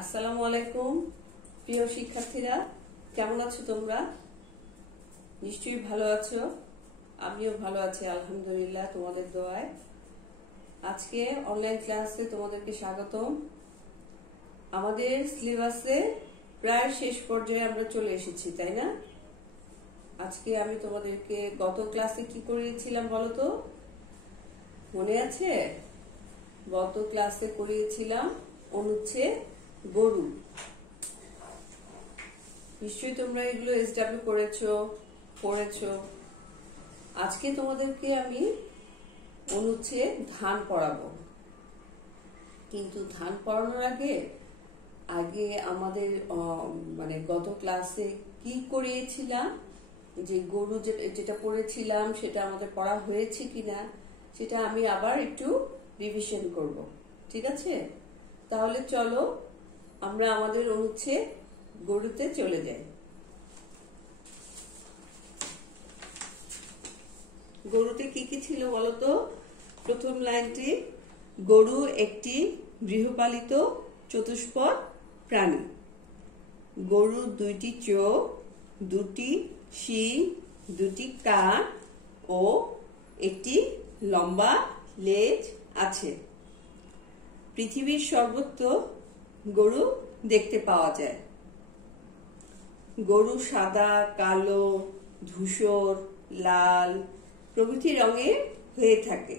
আসসালামু আলাইকুম প্রিয় শিক্ষার্থীরা, কেমন আছো তোমরা? নিশ্চয়ই ভালো আছো। আমিও ভালো আছি আলহামদুলিল্লাহ, তোমাদের দোয়ায়। আজকে অনলাইন ক্লাসে তোমাদেরকে স্বাগতম। আমাদের সিলেবাসে প্রায় শেষ পর্যায়ে আমরা চলে এসেছি, তাই না? আজকে আমি তোমাদেরকে গত ক্লাসে কি করিয়েছিলাম বলো তো, মনে আছে? গত ক্লাসে করিয়েছিলাম অনুচ্ছেদ গরু। নিশ্চয়ই তোমরা এগুলো SW পড়েছো। আজকে তোমাদেরকে আমি অনুচ্ছেদ ধান পড়াবো। কিন্তু ধান পড়ানোর আগে আমাদের গত ক্লাসে কি করিয়েছিলাম, যে গরু যেটা পড়েছিলাম সেটা আমাদের পড়া হয়েছে কিনা সেটা আমি আবার একটু রিভিশন করব। ঠিক আছে? তাহলে চলো আমরা আমাদের অনুচ্ছেদ গরুতে চলে যাই। গরুতে কি কি ছিল বলতো? প্রথম লাইনটি, গরু একটি গৃহপালিত চতুষ্পদ প্রাণী। গরুর দুইটি চোখ, দুটি শিং, দুটি কান ও একটি লম্বা লেজ আছে। পৃথিবীর সর্বত্র গরু দেখতে পাওয়া যায়। গরু সাদা, কালো, ধূসর, লাল প্রভৃতি রঙের হয়ে থাকে।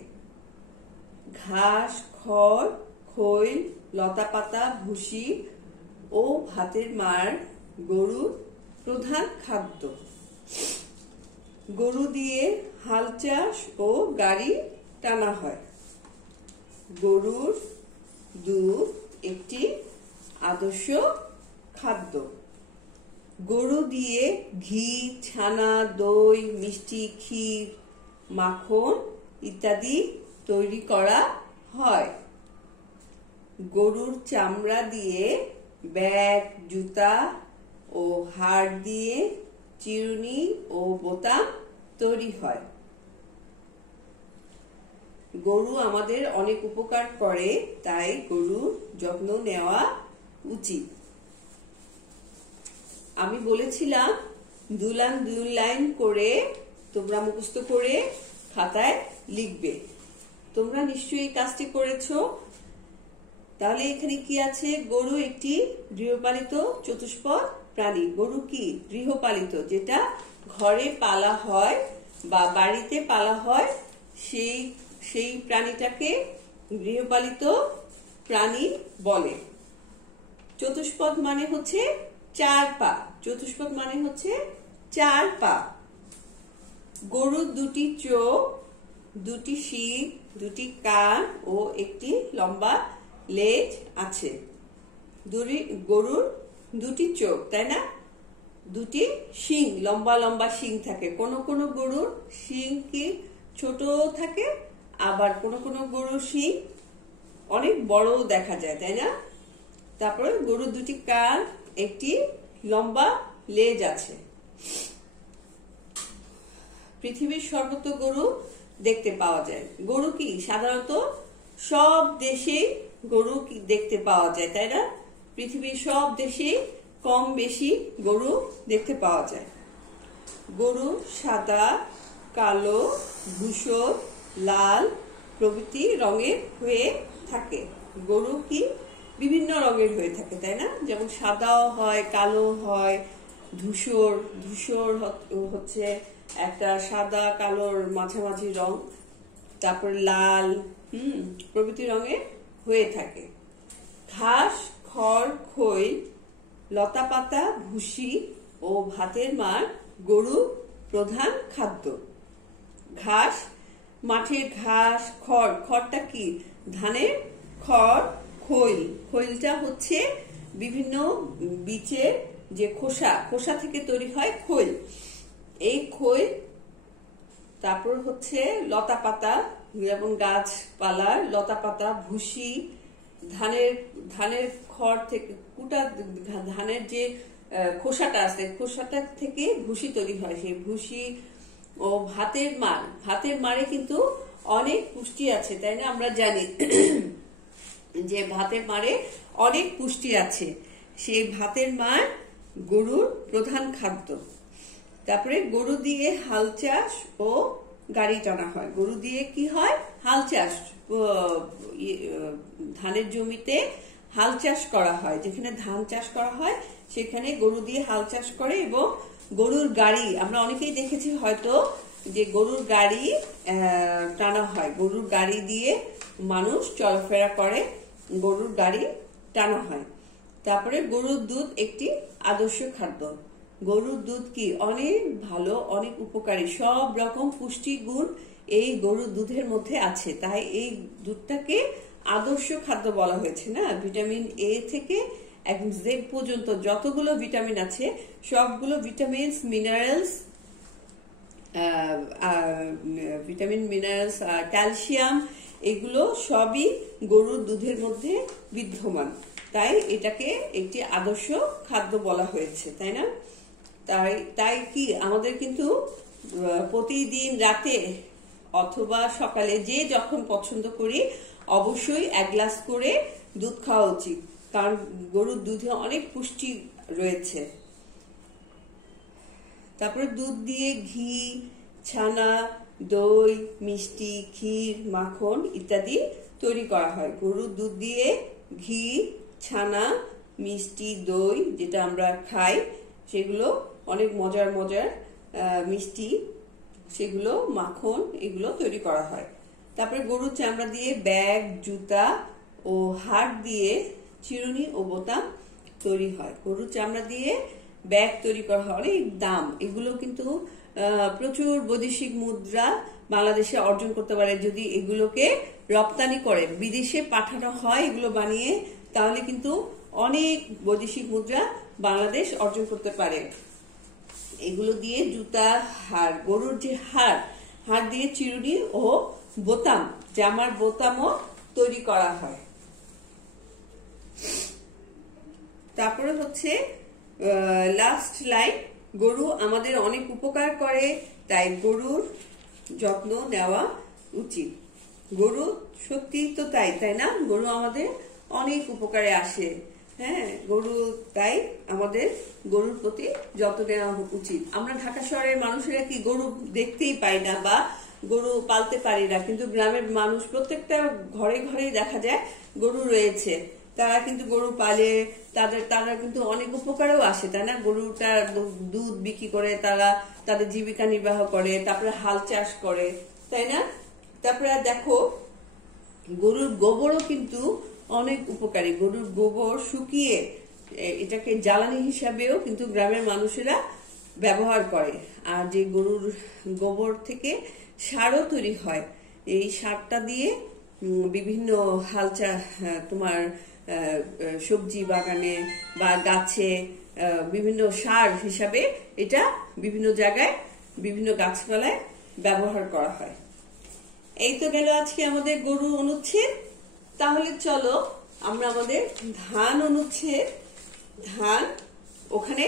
ঘাস, খড়, খৈল, লতাপাতা, ভুসি ও ভাতের মাড় গরুর প্রধান খাদ্য। গরু দিয়ে হাল চাষ ও গাড়ি টানা হয়। গরুর দুধ একটি আদর্শ খাদ্য। গরু দিয়ে ঘি, ছানা, দই, মিষ্টি, ক্ষীর, মাখন ইত্যাদি তৈরি করা হয়। গরুর চামড়া দিয়ে ব্যাগ, জুতা ও হাড় দিয়ে চিরুনি ও বোতাম তৈরি হয়। গরু আমাদের অনেক উপকার করে, তাই গরুর যত্ন নেওয়া উচিত। আমি বলেছিলাম দু লাইন করে তোমরা মুখস্থ করে খাতায় লিখবে। তোমরা নিশ্চয়ই কাজটি করেছো। তাহলে এখানে কি আছে? গরু একটি গৃহপালিত চতুষ্পদ প্রাণী। গরু কি? গৃহপালিত, যেটা ঘরে পালা হয় বা বাড়িতে পালা হয়, সেই প্রাণীটাকে গৃহপালিত প্রাণী বলে। চতুষ্পদ মানে হচ্ছে চার পা। চতুষ্পদ মানে হচ্ছে চার পা। গরুর দুটি চোখ, দুটি শিং, দুটি কান ও একটি লম্বা লেজ আছে। গরুর দুটি চোখ, তাই না? দুটি শিং, লম্বা লম্বা শিং থাকে। কোন কোন গরুর শিং কি ছোট থাকে, আবার কোন কোন গরুর শিং অনেক বড় দেখা যায়, তাই না? তারপরে গরুর দুটি কান, একটি লম্বা লেজ আছে। পৃথিবীর সর্বত্র গরু দেখতে পাওয়া যায়। গরু কি সাধারণত সব দেশে গরু কি দেখতে পাওয়া যায়, তাই না? পৃথিবীর সব দেশে কম বেশি গরু দেখতে পাওয়া যায়। গরু সাদা, কালো, ধূসর, লাল প্রভৃতি রঙের হয়ে থাকে। গরু কি বিভিন্ন রঙের হয়ে থাকে, তাই না? যেমন সাদাও হয়, কালো হয়, ধূসর হচ্ছে একটা সাদা কালোর মাঝামাঝি রং, তারপর লাল প্রভৃতি রঙের হয়ে থাকে। ঘাস, খড়, খৈল, লতাপাতা, ভুসি ও ভাতের মাড় গরুর প্রধান খাদ্য। ঘাস, মাঠের ঘাস। খড়টা কি? ধানের খড়। খৈলটা হচ্ছে বিভিন্ন বীজের যে খোসা থেকে তৈরি হয় খৈল। এই খৈল। তারপর হচ্ছে লতাপাতা, যেমন গাছপালার লতাপাতা, ভুসি, ধানের খড় থেকে ধানের যে খোসাটা আছে, খোসাটা থেকে ভুসি তৈরি হয়। সেই ভুসি ও ভাতের মাড়ে কিন্তু অনেক পুষ্টি আছে, তাই না? আমরা জানি যে ভাতের মারে অনেক পুষ্টি আছে, সেই ভাতের মার গরুর প্রধান খাদ্য। তারপরে গরু দিয়ে হাল চাষ ও গাড়ি টানা হয়। গরু দিয়ে কি হয়? হাল চাষ, ধানের জমিতে হাল চাষ করা হয়, যেখানে ধান চাষ করা হয় সেখানে গরু দিয়ে হাল চাষ করে। এবং গরুর গাড়ি আমরা অনেকেই দেখেছি হয়তো যে গরুর গাড়ি টানা হয়, গরুর গাড়ি দিয়ে মানুষ চলাফেরা করে, গরুর গাড়ি টানা হয়। তারপরে গরুর দুধ একটি আদর্শ খাদ্য। গরুর দুধ কি অনেক ভালো, অনেক উপকারী, সব রকম পুষ্টি গুণ এই গরুর দুধের মধ্যে আছে, তাই এই দুধটাকে আদর্শ খাদ্য বলা হয়েছে না। ভিটামিন এ থেকে একদম জেড পর্যন্ত যতগুলো ভিটামিন আছে সবগুলো ভিটামিনস, মিনারেলস, ক্যালসিয়াম, এগুলো সবই গরুর দুধের মধ্যে বিদ্যমান, তাই এটাকে একটি আদর্শ খাদ্য বলা হয়েছে, তাই না? তাই কি আমাদের কিন্তু প্রতিদিন রাতে অথবা সকালে যে যখন পছন্দ করি অবশ্যই 1 গ্লাস করে দুধ খাওয়া উচিত, কারণ গরুর দুধে অনেক পুষ্টি রয়েছে। তারপরে দুধ দিয়ে ঘি, ছানা, দই, মিষ্টি, ক্ষীর, মাখন ইত্যাদি তৈরি করা হয়। গরুর দুধ দিয়ে ঘি, ছানা, মিষ্টি, দই যেটা আমরা খাই সেগুলো অনেক মজার মজার মিষ্টি, সেগুলো মাখন এগুলো তৈরি করা হয়। তারপরে গরুর চামড়া দিয়ে ব্যাগ, জুতা ও হাড় দিয়ে চিরুনি ও বোতাম তৈরি হয়। গরুর চামড়া দিয়ে ব্যাগ তৈরি করা হয়, অনেক দাম। এগুলো কিন্তু প্রচুর বৈদেশিক মুদ্রা বাংলাদেশে অর্জন করতে পারে যদি এগুলোকে রপ্তানি করে, বিদেশে পাঠানো হয় এগুলো বানিয়ে, তাহলে কিন্তু অনেক বৈদেশিক মুদ্রা বাংলাদেশ অর্জন করতে পারে। এগুলো দিয়ে জুতা, হাড়, গরুর যে হাড় দিয়ে চিরুনি ও বোতাম, জামার বোতামও তৈরি করা হয়। তারপরে হচ্ছে লাস্ট লাইন, গরু আমাদের অনেক উপকার করে, তাই গরুর যত্ন নেওয়া উচিত। গরু সত্যি তো তাই না? গরু আমাদের অনেক উপকারে আসে। হ্যাঁ, গরু, তাই আমাদের গরুর প্রতি যত্ন নেওয়া উচিত। আমরা ঢাকা শহরের মানুষেরা কি গরু দেখতেই পাই না বা গরু পালতে পারি না, কিন্তু গ্রামের মানুষ প্রত্যেকটা ঘরে ঘরেই দেখা যায় গরু রয়েছে, তারা কিন্তু গরু পালে, তারা কিন্তু অনেক উপকারেও আসে, তাই না? গরুটার দুধ বিক্রি করে তারা তাদের জীবিকা নির্বাহ করে, তারপরে হাল চাষ করে, তাই না? তারপরে দেখো গরুর গোবরও কিন্তু অনেক উপকারী। গরুর গোবর শুকিয়ে এটাকে জ্বালানি হিসাবেও কিন্তু গ্রামের মানুষেরা ব্যবহার করে। আর যে গরুর গোবর থেকে সারও তৈরি হয়, এই সারটা দিয়ে বিভিন্ন হাল চাষ, তোমার সবজি বাগানে বা গাছে বিভিন্ন সার হিসাবে এটা বিভিন্ন জায়গায় বিভিন্ন গাছপালায় ব্যবহার করা হয়। এই তো গেল আজকে আমাদের গরু অনুচ্ছেদ। তাহলে চলো আমরা আমাদের ধান অনুচ্ছেদ, ধান, ওখানে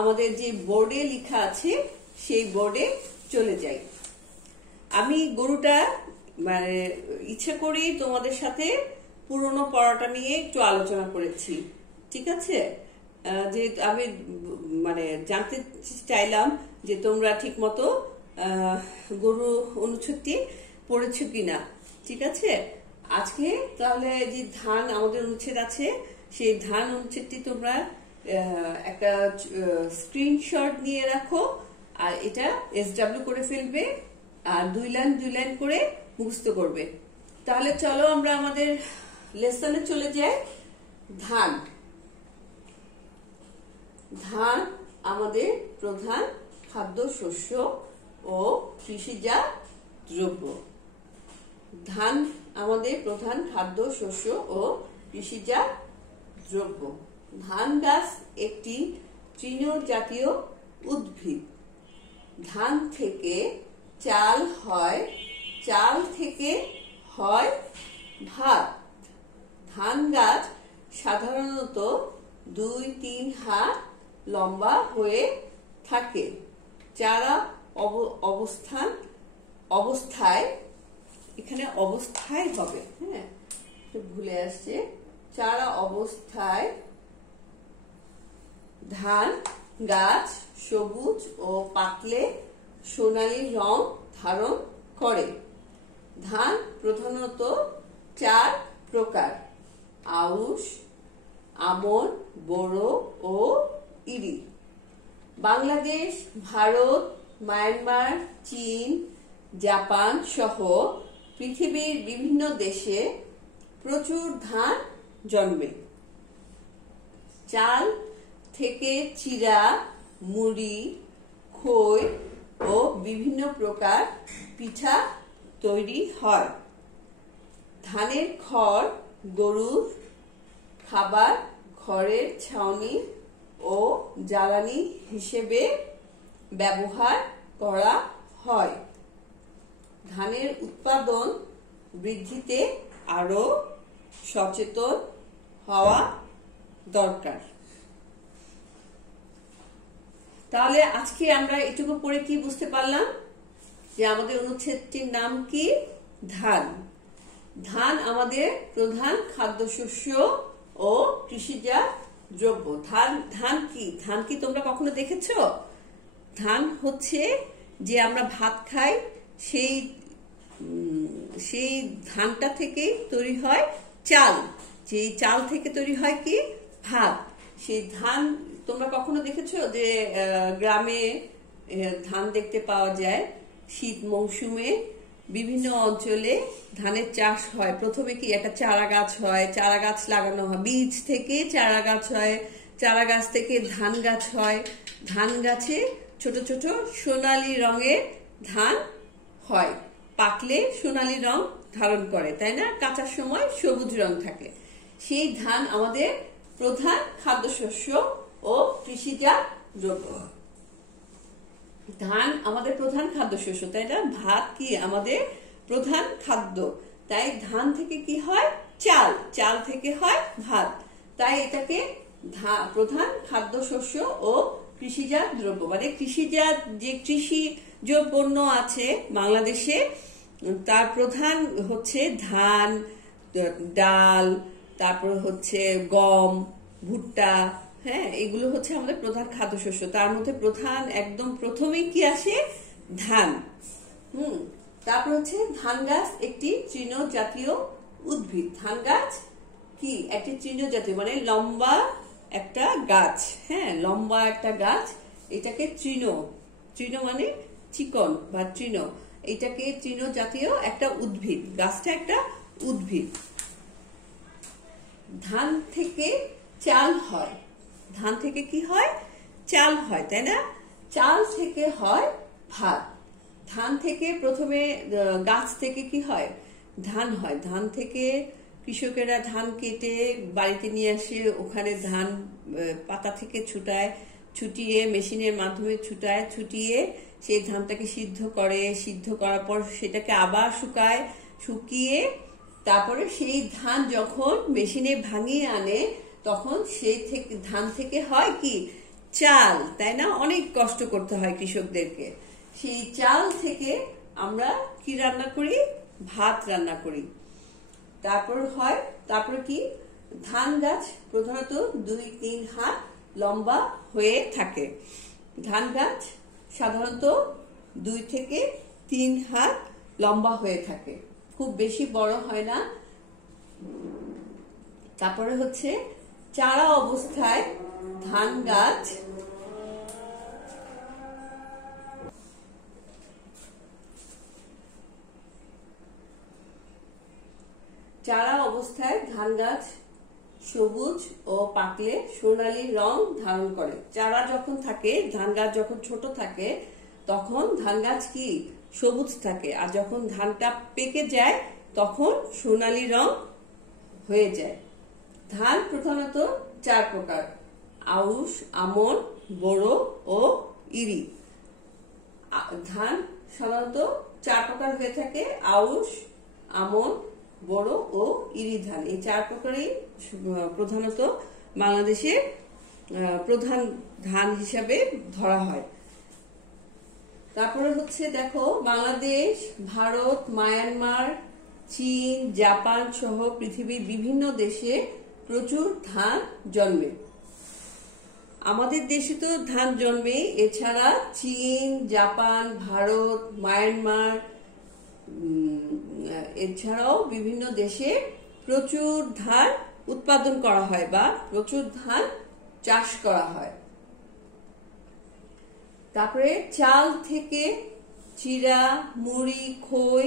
আমাদের যে বোর্ডে লেখা আছে সেই বোর্ডে চলে যাই। আমি গরুটা মানে ইচ্ছা করেই তোমাদের সাথে পুরনো পড়াটা নিয়ে একটু আলোচনা করেছি, ঠিক আছে? যে আমি মানে জানতে চাইলাম যে তোমরা ঠিক মতো গরু অনুচ্ছেদটি পড়েছো কিনা, ঠিক আছে? আজকে তাহলে যে ধান আমাদের অনুচ্ছেদ আছে সেই ধান অনুচ্ছেদটি তোমরা একটা স্ক্রিনশট নিয়ে রাখো, আর এটা SW করে ফেলবে, আর 2 লাইন করে মুখস্থ করবে। তাহলে চলো আমরা আমাদের লেসনে চলে যাই। ধান আমাদের প্রধান খাদ্য শস্য ও কৃষিজাত দ্রব্য। ধান আমাদের প্রধান খাদ্য শস্য ও কৃষিজাত দ্রব্য। ধান গাছ একটি তৃণজাতীয় উদ্ভিদ। ধান থেকে চাল হয়, চাল থেকে হয় ভাত। ধান গাছ সাধারণত 2-3 হাত লম্বা হয়ে থাকে। চারা অবস্থায়, এখানে অবস্থায় হবে, হ্যাঁ ভুলে পরীক্ষায় আসছে, চারা অবস্থায় ধান গাছ সবুজ ও পাকলে সোনালী রং ধারণ করে। ধান প্রধানত 4 প্রকার: আউশ, আমন, বোরো ও ইরি। বাংলাদেশ, ভারত, মায়ানমার, চীন, জাপান সহ পৃথিবীর বিভিন্ন দেশে প্রচুর ধান জন্মে। চাল থেকে চিড়া, মুড়ি, খই ও বিভিন্ন প্রকার পিঠা তৈরি হয়। ধানের খড় গরুর খাবার, ঘরের ছাউনি ও জ্বালানি হিসেবে ব্যবহার করা হয়। ধানের উৎপাদন বৃদ্ধিতে আরো সচেতন হওয়া দরকার। তাহলে আজকে আমরা এটুকু পড়ে কি বুঝতে পারলাম? যে আমাদের অনুচ্ছেদটির নাম কি? ধান। ধান আমাদের প্রধান খাদ্যশস্য ও কৃষিজাত দ্রব্য। ধান কি? ধান কি তোমরা কখনো দেখেছো? ধান হচ্ছে যে আমরা ভাত খাই, সেই ধানটা থেকে তৈরি হয় চাল। সেই চাল থেকে তৈরি হয় কি? ভাত। সেই ধান তোমরা কখনো দেখেছো যে গ্রামে ধান দেখতে পাওয়া যায়? শীত মৌসুমে বিভিন্ন অঞ্চলে ধানের চাষ হয়। প্রথমে কি একটা চারা গাছ হয়, চারা গাছ লাগানো হয়, বীজ থেকে চারা গাছ হয়, চারা গাছ থেকে ধান গাছ হয়, ধান গাছে ছোট ছোট সোনালী রঙের ধান হয়, পাকলে সোনালী রং ধারণ করে, তাই না? কাঁচার সময় সবুজ রং থাকে। সেই ধান আমাদের প্রধান খাদ্যশস্য ও কৃষিজাত দ্রব্য। ধান আমাদের প্রধান খাদ্যশস্য, তাই না? ভাত কি আমাদের প্রধান খাদ্য, তাই ধান থেকে কি হয়? চাল। চাল থেকে হয় ভাত, তাই এটাকে প্রধান খাদ্যশস্য ও কৃষিজাত দ্রব্য, মানে কৃষিজাত যে কৃষিজ পণ্য আছে বাংলাদেশে, তার প্রধান হচ্ছে ধান, ডাল, তারপর হচ্ছে গম, ভুট্টা। হ্যাঁ, এগুলো হচ্ছে আমাদের প্রধান খাদ্যশস্য। তার মধ্যে প্রধান একদম প্রথমেই কি আসে? ধান। তারপর হচ্ছে ধান গাছ একটি তৃণ জাতীয় উদ্ভিদ। ধান গাছ কি? একটি তৃণ জাতীয়, মানে লম্বা একটা গাছ। হ্যাঁ, লম্বা একটা গাছ, এটাকে তৃণ মানে চিকন বা তৃণ, এটাকে তৃণ জাতীয় একটা উদ্ভিদ। গাছটা একটা উদ্ভিদ। ধান থেকে চাল হয়। ধান থেকে কি হয়? চাল হয়, তাই না? চাল থেকে হয় ভাত। ধান থেকে প্রথমে গাছ থেকে কি হয়? ধান হয়। ধান থেকে কৃষকেরা ধান কেটে বাড়িতে নিয়ে আসে, ওখানে ধান পাতা থেকে ছুটিয়ে মেশিনের মাধ্যমে ছুটিয়ে সেই ধানটাকে সিদ্ধ করে। সিদ্ধ করার পর সেটাকে আবার শুকিয়ে তারপরে সেই ধান যখন মেশিনে ভাঙিয়ে আনে, তখন সেই ধান থেকে হয় কি? চাল, তাই না? অনেক কষ্ট করতে হয় কৃষকদেরকে। সেই চাল থেকে আমরা কি রান্না করি? ভাত রান্না করি। তারপর কি? ধান গাছ প্রধানত 2-3 হাত লম্বা হয়ে থাকে। ধান গাছ সাধারণত 2 থেকে 3 হাত লম্বা হয়ে থাকে, খুব বেশি বড় হয় না। তারপরে হচ্ছে চারা অবস্থায় ধান গাছ সবুজ ও পাকলে সোনালী রং ধারণ করে। চারা যখন থাকে, ধান গাছ যখন ছোট থাকে, তখন ধান গাছ কি? সবুজ থাকে, আর যখন ধানটা পেকে যায় তখন সোনালী রং হয়ে যায়। ধান প্রধানত 4 প্রকার: আউশ, আমন, বোরো ও ইরি। ধান সাধারণত 4 প্রকার হয়ে থাকে: আউশ, আমন, বোরো ও ইরি ধান। এই 4 প্রকারই প্রধানত বাংলাদেশের প্রধান ধান হিসাবে ধরা হয়। তারপরে হচ্ছে দেখো, বাংলাদেশ, ভারত, মায়ানমার, চীন, জাপান সহ পৃথিবীর বিভিন্ন দেশে প্রচুর ধান জন্মে। আমাদের দেশে তো ধান জন্মে, এছাড়া চীন, জাপান, ভারত, মায়ানমার এছাড়াও বিভিন্ন দেশে প্রচুর ধান উৎপাদন করা হয় বা প্রচুর ধান চাষ করা হয়। তারপরে চাল থেকে চিড়া, মুড়ি, খই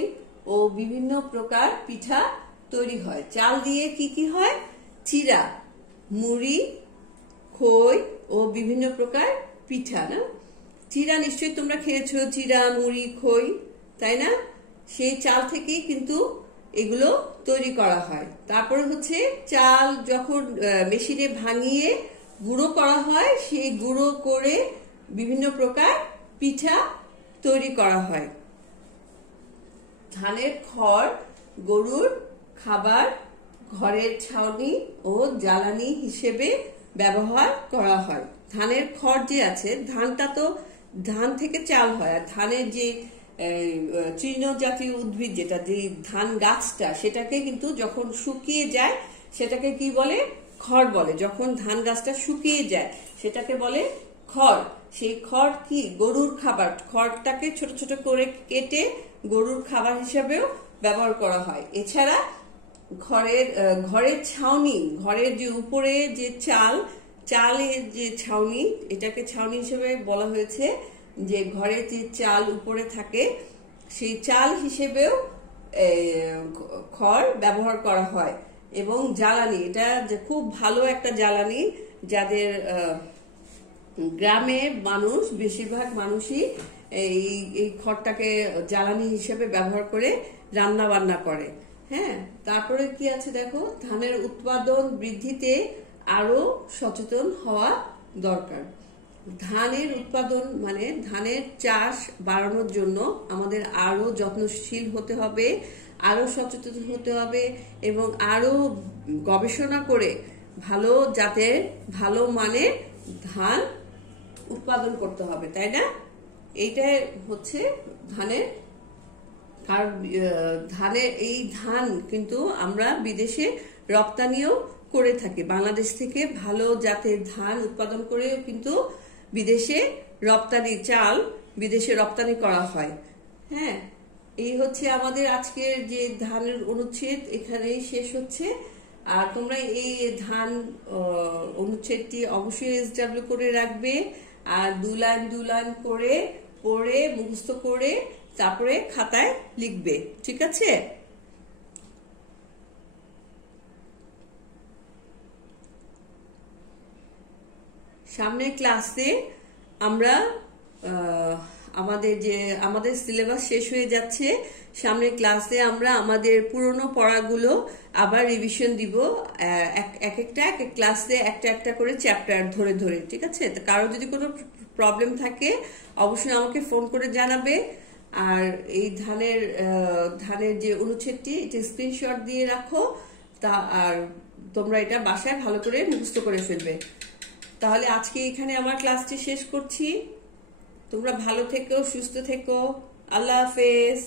ও বিভিন্ন প্রকার পিঠা তৈরি হয়। চাল দিয়ে কি কি হয়? চিড়া, মুড়ি, খই ও বিভিন্ন প্রকার পিঠা। না, চিড়া নিশ্চয়ই তোমরা খেয়েছো, চিড়া, মুড়ি, খই, তাই না? সেই চাল থেকেই কিন্তু এগুলো তৈরি করা হয়। তারপরে হচ্ছে চাল যখন মেশিনে ভাঙিয়ে গুঁড়ো করা হয়, সেই গুঁড়ো করে বিভিন্ন প্রকার পিঠা তৈরি করা হয়। ধানের খড় গরুর খাবার, ঘরের ছাউনি ও জ্বালানি হিসেবে ব্যবহার করা হয়। ধানের খড় যে আছে, ধানটা তো ধান থেকে চাল হয়, আর ধানের যে তৃণ জাতীয় উদ্ভিদ যেটা, যে ধান গাছটা, সেটাকে কিন্তু যখন শুকিয়ে যায় সেটাকে কি বলে? খড় বলে। যখন ধান গাছটা শুকিয়ে যায় সেটাকে বলে খড়। সেই খড় কি? গরুর খাবার। খড়টাকে ছোট ছোট করে কেটে গরুর খাবার হিসাবেও ব্যবহার করা হয়। এছাড়া ঘরের ছাউনি, ঘরের যে উপরে যে চালের যে ছাউনি, এটাকে ছাউনি হিসেবে বলা হয়েছে, যে ঘরে যে চাল উপরে থাকে সেই চাল হিসেবেও খড় ব্যবহার করা হয়। এবং জ্বালানি, এটা যে খুব ভালো একটা জ্বালানি, যাদের গ্রামে মানুষ, বেশিরভাগ মানুষই এই খড়টাকে জ্বালানি হিসেবে ব্যবহার করে রান্না বান্না করে। হ্যাঁ, তারপরে কি আছে দেখো, ধানের উৎপাদন বৃদ্ধিতে আরো সচেতন হওয়া দরকার। ধানের উৎপাদন মানে ধানের চাষ বাড়ানোর জন্য আমাদের আরো যত্নশীল হতে হবে, আরো সচেতন হতে হবে এবং আরো গবেষণা করে ভালো জাতের, ভালো মানের ধান উৎপাদন করতে হবে, তাই না? এইটাই হচ্ছে ধানের। কারণ এই ধান কিন্তু আমরা বিদেশে রপ্তানিও করে থাকি। বাংলাদেশ থেকে ভালো জাতের ধান উৎপাদন করে কিন্তু বিদেশে চাল বিদেশে রপ্তানি করা হয়। হ্যাঁ, এই হচ্ছে আমাদের আজকের যে ধানের অনুচ্ছেদ, এখানেই শেষ হচ্ছে। আর তোমরা এই ধান অনুচ্ছেদটি অবশ্যই SW করে রাখবে, আর 2 লাইন করে পড়ে মুখস্থ করে তারপরে খাতায় লিখবে, ঠিক আছে? সামনের ক্লাসে আমরা আমাদের সিলেবাস শেষ হয়ে যাচ্ছে। সামনের ক্লাসে আমরা আমাদের পুরনো পড়াগুলো আবার রিভিশন দিব, এক এক ক্লাসে একটা করে চ্যাপ্টার ধরে ধরে, ঠিক আছে? তো কারো যদি কোনো প্রবলেম থাকে অবশ্যই আমাকে ফোন করে জানাবে। আর এই ধানের যে অনুচ্ছেদটি, এটা স্ক্রিনশট দিয়ে রাখো, আর তোমরা এটা বাসায় ভালো করে মুখস্থ করে ফেলবে। তাহলে আজকে এখানে আমার ক্লাসটি শেষ করছি। তোমরা ভালো থেকো, সুস্থ থেকো। আল্লাহ হাফেজ।